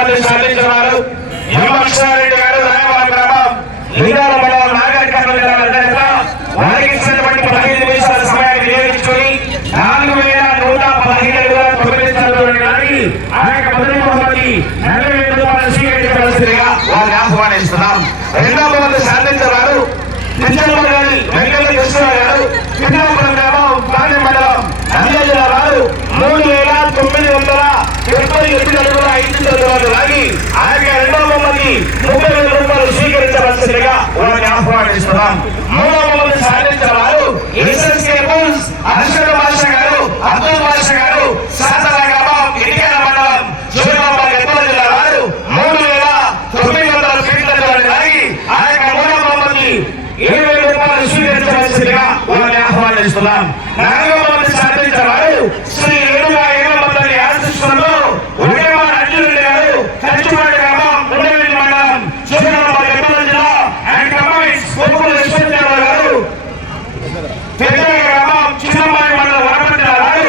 మంది సాధించిన వారు యువకృష్ణారెడ్డి గారు రాయవరం గ్రామం లింగాల మండలం నాగరికర్ణ జిల్లా వారికి ఇచ్చినటువంటి 15 నిమిషాల సమయాన్ని వినియోగించుకుని 4115 ఆ యొక్క మొదటి బహుమతి 45 రూపాయలు స్వీకరించవలసిందిగా వారిని ఆహ్వానిస్తున్నాం. రెండవ బహుమతి సాధించిన వారు నిజామాబాద్ వెంకట కృష్ణ గారు కిందాపురం గ్రామం పాణ్య మండలం నంద్యాల జిల్లా వారు 3977 అడుగుల 5 అంగుళాలు లాగి ఆ యొక్క రెండవ బహుమతి 30,000 రూపాయలు స్వీకరించవలసిందిగా వారిని ఆహ్వానిస్తున్నాం. మూడవ బహుమతి సాధించిన వారు ఎస్ఎస్కే బుల్స్ అర్షద్ భాష గారు అబ్దుల్ భాష గారు సాతల గ్రామం ఇటికేల మండలం జోరాబాద్ గద్వాల జిల్లా వారు 3900 స్వీకరించవలసిందిగా లాగి ఆ యొక్క మూడవ బహుమతి 7,000 రూపాయలు స్వీకరించవలసిందిగా వారిని ఆహ్వానిస్తున్నాం. నాలుగవ బహుమతి సాధించిన వారు శ్రీ రేణుగా ఏమమంది ఆశిస్తున్నారు ఉదయమాన్ అర్జునుడి గారు కంచుమాడి గ్రామం ఉండవెల్లి మండలం జోరాబాద్ గద్వాల జిల్లా అండ్ కమాండ్స్ కోపుల యశ్వంతరావు గారు పెద్దల గ్రామం చిన్నమాడి మండలం వరపతి జిల్లా వారు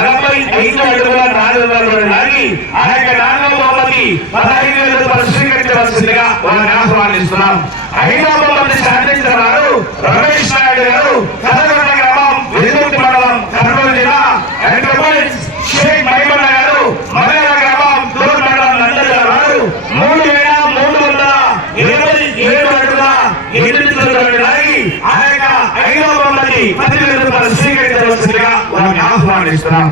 3745 అడుగుల 400 లాగి ఆ యొక్క నాలుగవ బహుమతి 15,000 రూపాయలు స్వీకరించవలసిందిగా వారిని ఆహ్వానిస్తున్నాం. ఐదవ బహుమతి సాధించిన వారు రమేష్ నాయుడు గారు కథగొండ గ్రామం వెలుగుర్తి మండలం కర్నూలు జిల్లా అండ్ కమాండ్స్ షేక్ మైమన్న గారు మగల గ్రామం తూరు మండలం నంద్యాల జిల్లా వారు 3327 అడుగుల 8 లాగి ఆ యొక్క ఐదవ బహుమతి 10,000 రూపాయలు స్వీకరించవలసిందిగా వారిని ఆహ్వానిస్తున్నాం.